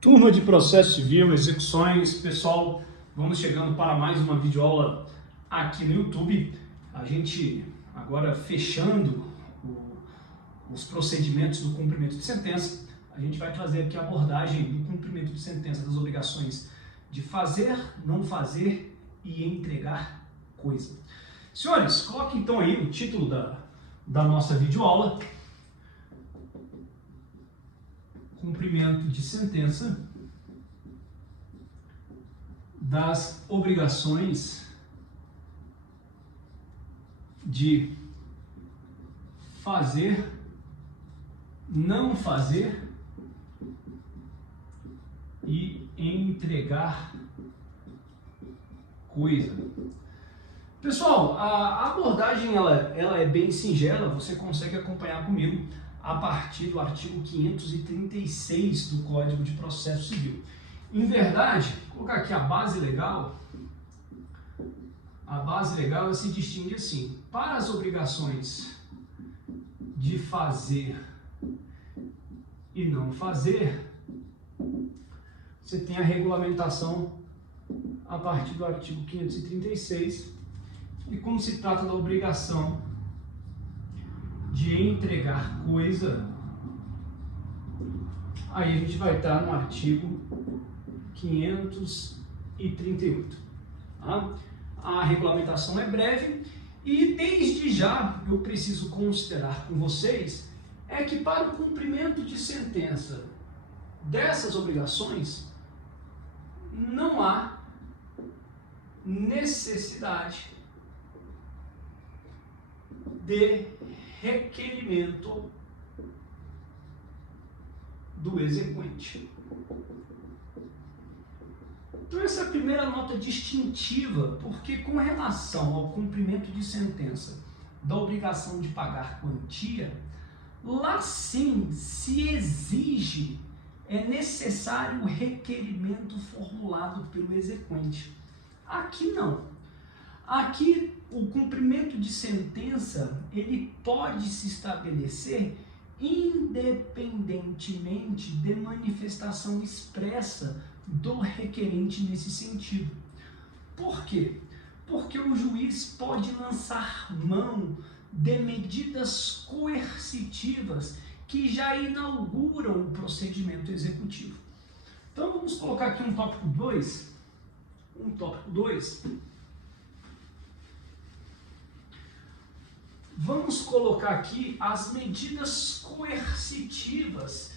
Turma de Processo Civil, Execuções, pessoal, vamos chegando para mais uma videoaula aqui no YouTube. A gente agora fechando os procedimentos do cumprimento de sentença, a gente vai trazer aqui a abordagem do cumprimento de sentença, das obrigações de fazer, não fazer e entregar coisa. Senhores, coloque então aí o título da nossa videoaula: cumprimento de sentença das obrigações de fazer, não fazer e entregar coisa. Pessoal, a abordagem ela é bem singela, você consegue acompanhar comigo a partir do artigo 536 do Código de Processo Civil. Em verdade, vou colocar aqui a base legal ela se distingue assim: para as obrigações de fazer e não fazer, você tem a regulamentação a partir do artigo 536, e como se trata da obrigação de entregar coisa, aí a gente vai estar no artigo 538. Tá? A regulamentação é breve e desde já eu preciso considerar com vocês é que para o cumprimento de sentença dessas obrigações não há necessidade de requerimento do exequente. Então essa é a primeira nota distintiva, porque com relação ao cumprimento de sentença da obrigação de pagar quantia, lá sim se exige, é necessário o requerimento formulado pelo exequente. Aqui não. Aqui o cumprimento de sentença ele pode se estabelecer independentemente de manifestação expressa do requerente nesse sentido. Por quê? Porque o juiz pode lançar mão de medidas coercitivas que já inauguram o procedimento executivo. Então vamos colocar aqui um tópico 2. Vamos colocar aqui as medidas coercitivas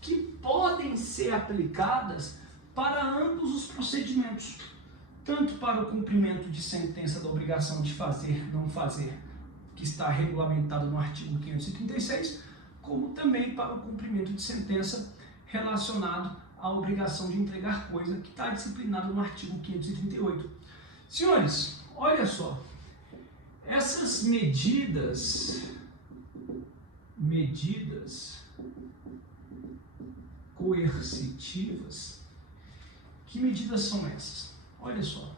que podem ser aplicadas para ambos os procedimentos, tanto para o cumprimento de sentença da obrigação de fazer, não fazer, que está regulamentado no artigo 536, como também para o cumprimento de sentença relacionado à obrigação de entregar coisa, que está disciplinado no artigo 538. Senhores, olha só, essas medidas coercitivas, que medidas são essas? Olha só,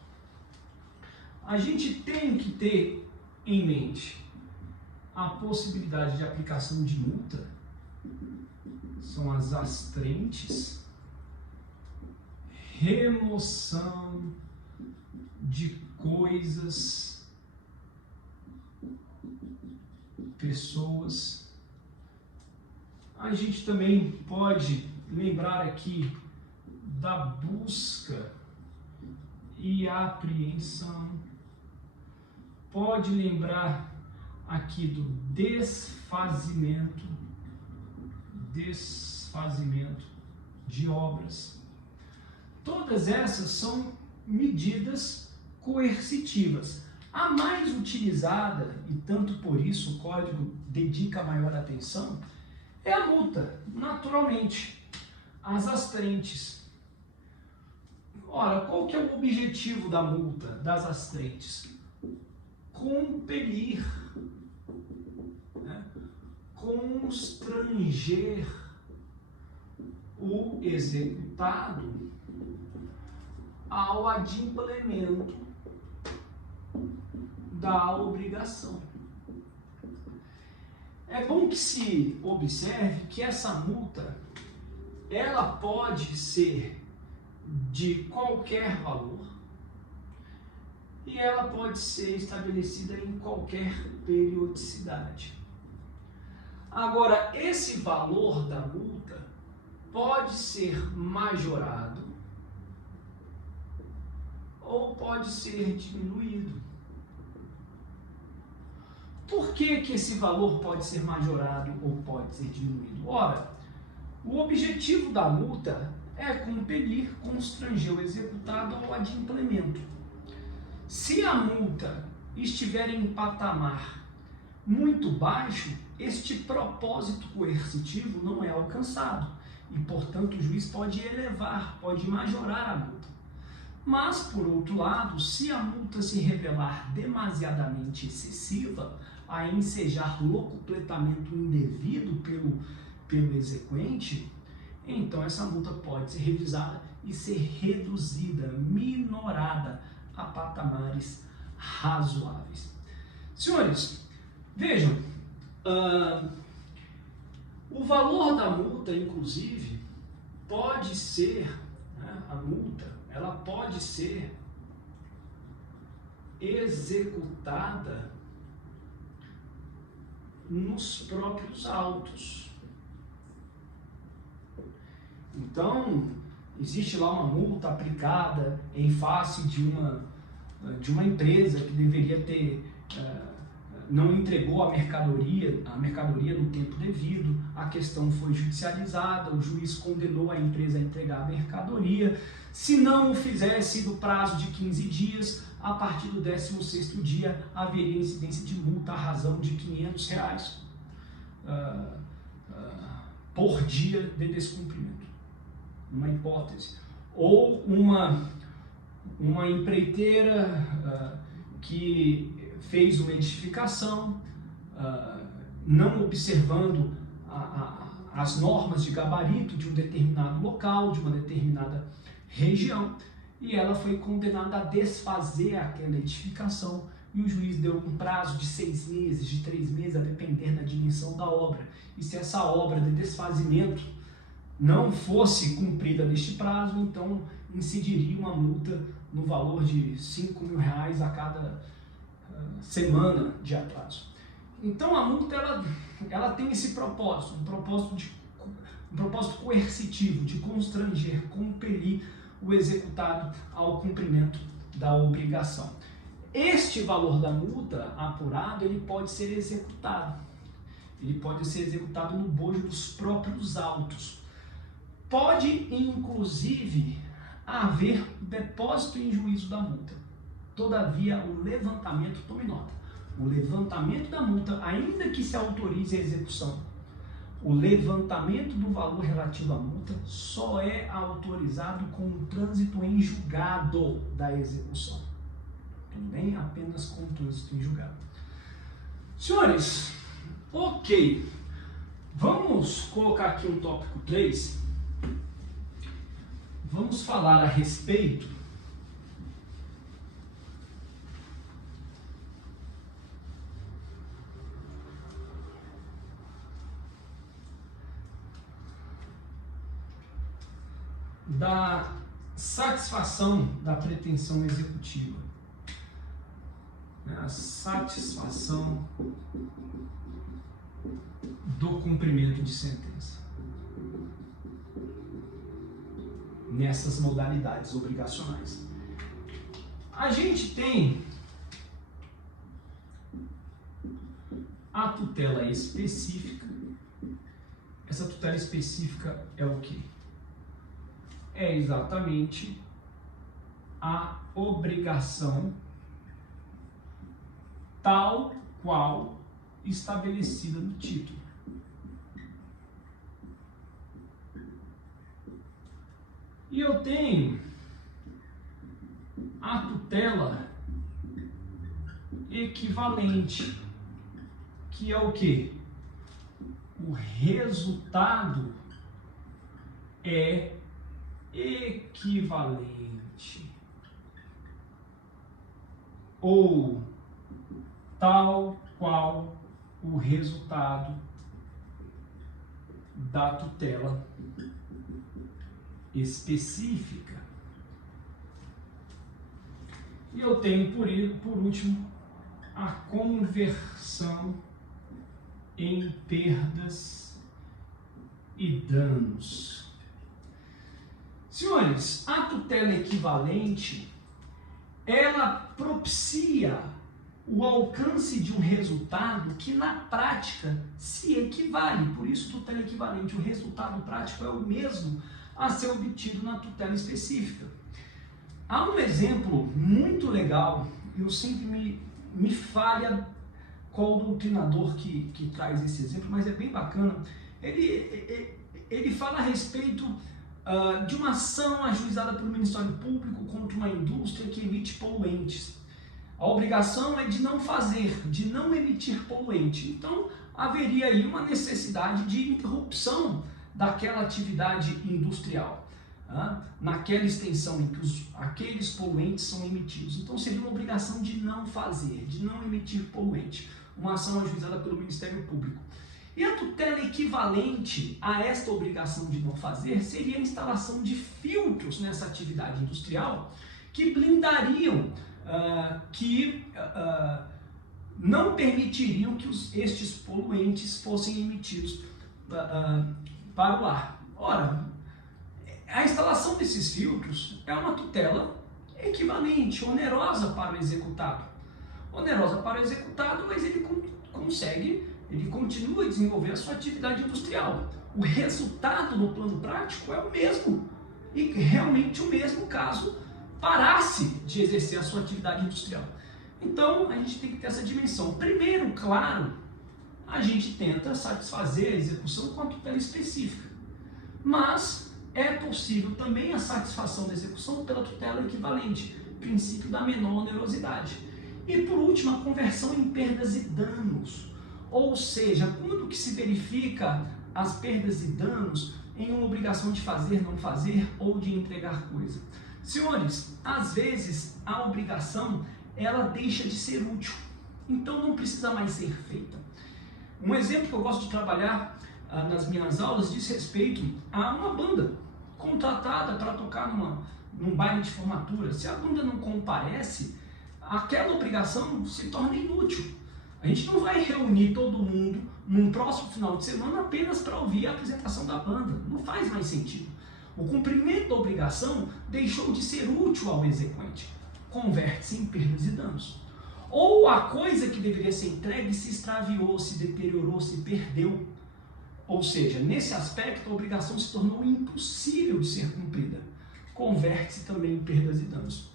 a gente tem que ter em mente a possibilidade de aplicação de multa, são as astrentes, remoção de coisas, pessoas. A gente também pode lembrar aqui da busca e apreensão, pode lembrar aqui do desfazimento de obras. Todas essas são medidas coercitivas. A mais utilizada, e tanto por isso o Código dedica maior atenção, é a multa, naturalmente. As astrentes. Ora, qual que é o objetivo da multa, das astrentes? Compelir, né? Constranger o executado ao adimplemento da obrigação. É bom que se observe que essa multa ela pode ser de qualquer valor e ela pode ser estabelecida em qualquer periodicidade. Agora, esse valor da multa pode ser majorado ou pode ser diminuído. Por que que esse valor pode ser majorado ou pode ser diminuído? Ora, o objetivo da multa é compelir, constranger o executado ao adimplemento. Se a multa estiver em patamar muito baixo, este propósito coercitivo não é alcançado e, portanto, o juiz pode elevar, pode majorar a multa. Mas, por outro lado, se a multa se revelar demasiadamente excessiva, a ensejar locupletamento indevido pelo exequente, então essa multa pode ser revisada e ser reduzida, minorada a patamares razoáveis. Senhores, vejam, o valor da multa, inclusive, pode ser, né, a multa, ela pode ser executada nos próprios autos. Então, existe lá uma multa aplicada em face de uma empresa que deveria ter, não entregou a mercadoria no tempo devido, a questão foi judicializada, o juiz condenou a empresa a entregar a mercadoria. Se não o fizesse do prazo de 15 dias, a partir do 16º dia haveria incidência de multa à razão de R$500 por dia de descumprimento. Uma hipótese. Ou uma empreiteira que fez uma edificação, não observando as normas de gabarito de um determinado local, de uma determinada região, e ela foi condenada a desfazer aquela edificação, e o juiz deu um prazo de 6 meses, de 3 meses, a depender da dimensão da obra. E se essa obra de desfazimento não fosse cumprida neste prazo, então incidiria uma multa no valor de R$5.000 a cada semana de atraso. Então a multa ela tem esse propósito, um propósito coercitivo, de constranger, compelir o executado ao cumprimento da obrigação. Este valor da multa apurado, ele pode ser executado. Ele pode ser executado no bojo dos próprios autos. Pode, inclusive, haver depósito em juízo da multa. Todavia, o levantamento, tome nota, o levantamento da multa, ainda que se autorize a execução, o levantamento do valor relativo à multa só é autorizado com o trânsito em julgado da execução. Tudo bem? Apenas com o trânsito em julgado. Senhores, ok. Vamos colocar aqui um tópico 3. Vamos falar a respeito da satisfação da pretensão executiva. A satisfação do cumprimento de sentença nessas modalidades obrigacionais. A gente tem a tutela específica. Essa tutela específica é o quê? É exatamente a obrigação tal qual estabelecida no título. E eu tenho a tutela equivalente, que é o quê? O resultado é equivalente ou tal qual o resultado da tutela específica. E eu tenho, por último, a conversão em perdas e danos. Senhores, a tutela equivalente, ela propicia o alcance de um resultado que na prática se equivale. Por isso, tutela equivalente, o resultado prático é o mesmo a ser obtido na tutela específica. Há um exemplo muito legal, eu sempre me falha qual o doutrinador que traz esse exemplo, mas é bem bacana. Ele fala a respeito de uma ação ajuizada pelo Ministério Público contra uma indústria que emite poluentes. A obrigação é de não fazer, de não emitir poluente. Então, haveria aí uma necessidade de interrupção daquela atividade industrial, naquela extensão em que aqueles poluentes são emitidos. Então, seria uma obrigação de não fazer, de não emitir poluente. Uma ação ajuizada pelo Ministério Público. E a tutela equivalente a esta obrigação de não fazer seria a instalação de filtros nessa atividade industrial que blindariam, não permitiriam que estes poluentes fossem emitidos para o ar. Ora, a instalação desses filtros é uma tutela equivalente, onerosa para o executado. Onerosa para o executado, mas ele continua a desenvolver a sua atividade industrial. O resultado no plano prático é o mesmo. E realmente o mesmo caso parasse de exercer a sua atividade industrial. Então, a gente tem que ter essa dimensão. Primeiro, claro, a gente tenta satisfazer a execução com a tutela específica. Mas é possível também a satisfação da execução pela tutela equivalente, princípio da menor onerosidade. E por último, a conversão em perdas e danos. Ou seja, quando que se verifica as perdas e danos em uma obrigação de fazer, não fazer ou de entregar coisa? Senhores, às vezes a obrigação ela deixa de ser útil, então não precisa mais ser feita. Um exemplo que eu gosto de trabalhar nas minhas aulas diz respeito a uma banda contratada para tocar num baile de formatura. Se a banda não comparece, aquela obrigação se torna inútil. A gente não vai reunir todo mundo num próximo final de semana apenas para ouvir a apresentação da banda. Não faz mais sentido. O cumprimento da obrigação deixou de ser útil ao exequente. Converte-se em perdas e danos. Ou a coisa que deveria ser entregue se extraviou, se deteriorou, se perdeu. Ou seja, nesse aspecto a obrigação se tornou impossível de ser cumprida. Converte-se também em perdas e danos.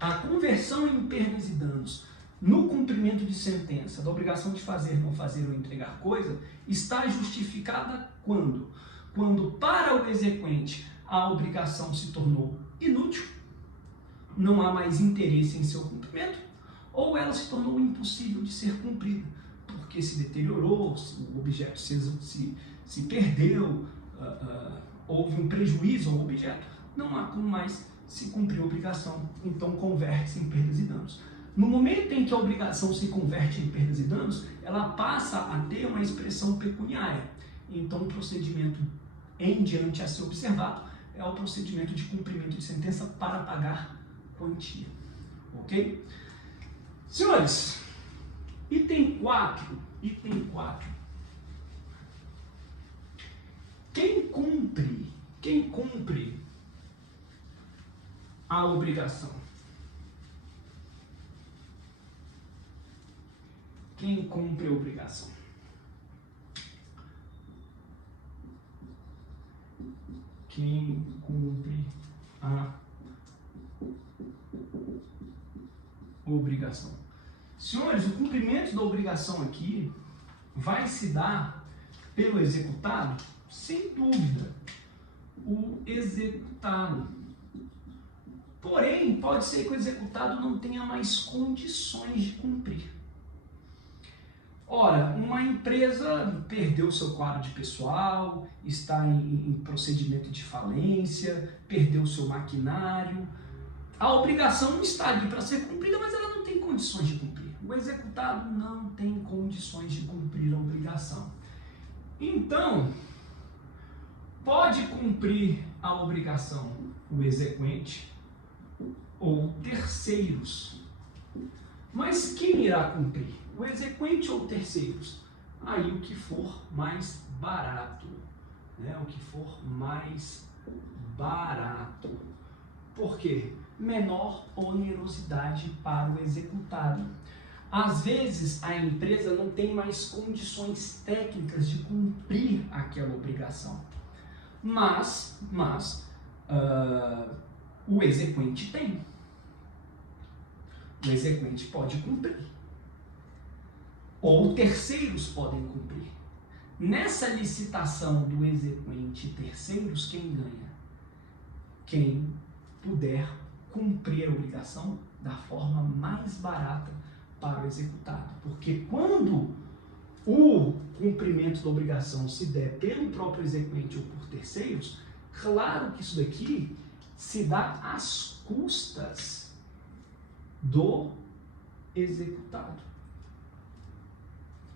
A conversão em perdas e danos no cumprimento de sentença, da obrigação de fazer, não fazer ou entregar coisa, está justificada quando? Quando para o exequente a obrigação se tornou inútil, não há mais interesse em seu cumprimento, ou ela se tornou impossível de ser cumprida, porque se deteriorou, o objeto se perdeu, houve um prejuízo ao objeto, não há como mais se cumprir a obrigação, então converte-se em perdas e danos. No momento em que a obrigação se converte em perdas e danos, ela passa a ter uma expressão pecuniária. Então, o procedimento em diante a ser observado é o procedimento de cumprimento de sentença para pagar quantia. Ok? Senhores, item 4. Quem cumpre a obrigação? Quem cumpre a obrigação? Quem cumpre a obrigação? Senhores, o cumprimento da obrigação aqui vai se dar pelo executado? Sem dúvida, o executado. Porém, pode ser que o executado não tenha mais condições de cumprir. Ora, uma empresa perdeu seu quadro de pessoal, está em procedimento de falência, perdeu seu maquinário. A obrigação está ali para ser cumprida, mas ela não tem condições de cumprir. O executado não tem condições de cumprir a obrigação. Então, Pode cumprir a obrigação o exequente ou terceiros. Mas quem irá cumprir? O exequente ou terceiros? Aí o que for mais barato, né? O que for mais barato. Por quê? Menor onerosidade para o executado. Às vezes a empresa não tem mais condições técnicas de cumprir aquela obrigação, mas o exequente tem. O exequente pode cumprir. Ou terceiros podem cumprir. Nessa licitação do exequente e terceiros, quem ganha? Quem puder cumprir a obrigação da forma mais barata para o executado. Porque quando o cumprimento da obrigação se der pelo próprio exequente ou por terceiros, claro que isso daqui se dá às custas do executado.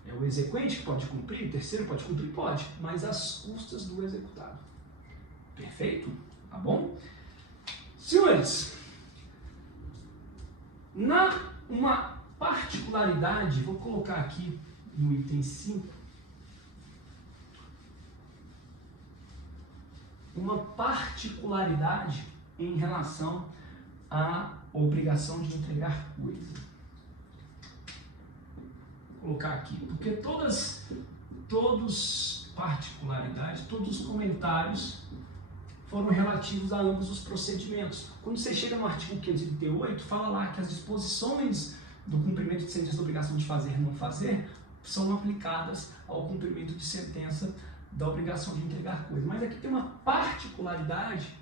É o exequente que pode cumprir, o terceiro pode cumprir? Pode, mas às custas do executado. Perfeito? Tá bom? Senhores, uma particularidade, vou colocar aqui no item 5, uma particularidade em relação à obrigação de entregar coisa. Vou colocar aqui, porque todos os comentários foram relativos a ambos os procedimentos. Quando você chega no artigo 538, fala lá que as disposições do cumprimento de sentença da obrigação de fazer e não fazer são aplicadas ao cumprimento de sentença da obrigação de entregar coisa. Mas aqui tem uma particularidade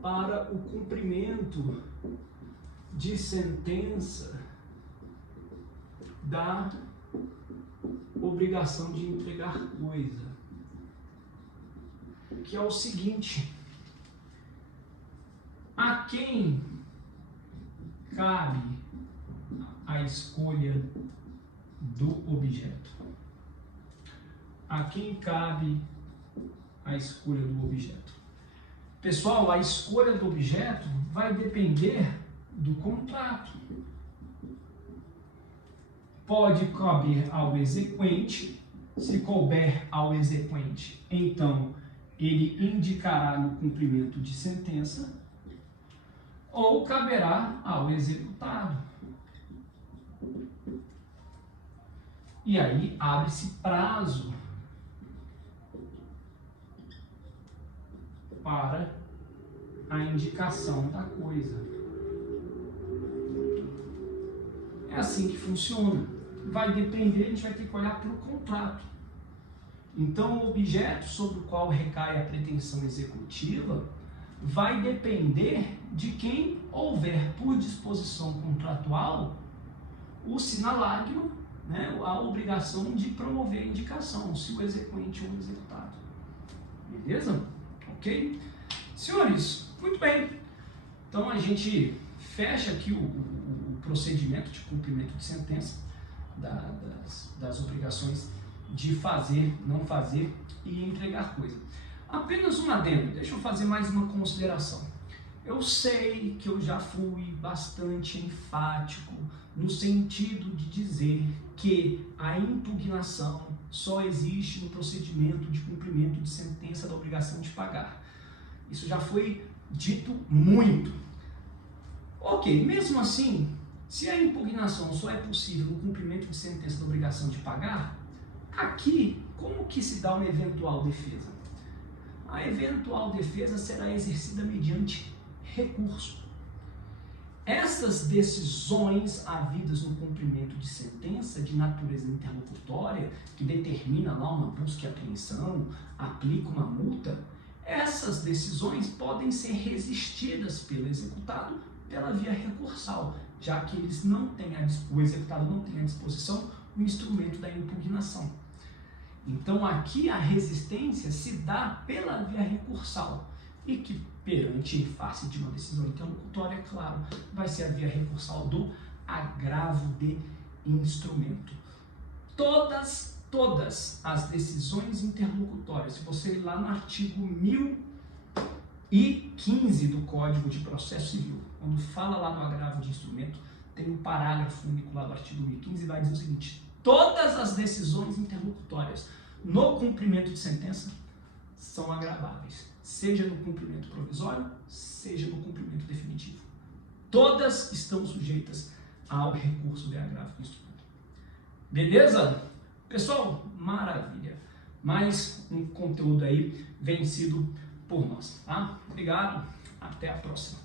para o cumprimento de sentença da obrigação de entregar coisa, que é o seguinte: a quem cabe a escolha do objeto? A quem cabe a escolha do objeto? Pessoal, a escolha do objeto vai depender do contrato. Pode caber ao exequente. Se couber ao exequente, então ele indicará no cumprimento de sentença, ou caberá ao executado. E aí abre-se prazo para a indicação da coisa. É assim que funciona. Vai depender, a gente vai ter que olhar para o contrato. Então, o objeto sobre o qual recai a pretensão executiva vai depender de quem houver por disposição contratual o sinalagno, né, a obrigação de promover a indicação, se o exequente ou o executado. Beleza? Ok? Senhores, muito bem. Então a gente fecha aqui o procedimento de cumprimento de sentença das obrigações de fazer, não fazer e entregar coisa. Apenas um adendo, deixa eu fazer mais uma consideração. Eu sei que eu já fui bastante enfático no sentido de dizer que a impugnação só existe no procedimento de cumprimento de sentença da obrigação de pagar. Isso já foi dito muito. Ok, mesmo assim, se a impugnação só é possível no cumprimento de sentença da obrigação de pagar, aqui, como que se dá uma eventual defesa? A eventual defesa será exercida mediante recurso. Essas decisões havidas no cumprimento de sentença de natureza interlocutória, que determina lá uma busca e apreensão, aplica uma multa, essas decisões podem ser resistidas pelo executado pela via recursal, já que o executado não tem à disposição o instrumento da impugnação. Então aqui a resistência se dá pela via recursal e que perante em face de uma decisão interlocutória, claro, vai ser a via recursal do agravo de instrumento. Todas todas as decisões interlocutórias, se você ir lá no artigo 1015 do Código de Processo Civil, quando fala lá do agravo de instrumento, tem um parágrafo único lá do artigo 1015 e vai dizer o seguinte: todas as decisões interlocutórias no cumprimento de sentença são agraváveis, seja no cumprimento provisório, seja no cumprimento definitivo. Todas estão sujeitas ao recurso de agravo de instrumento. Beleza? Pessoal, maravilha. Mais um conteúdo aí vencido por nós, tá? Obrigado, até a próxima.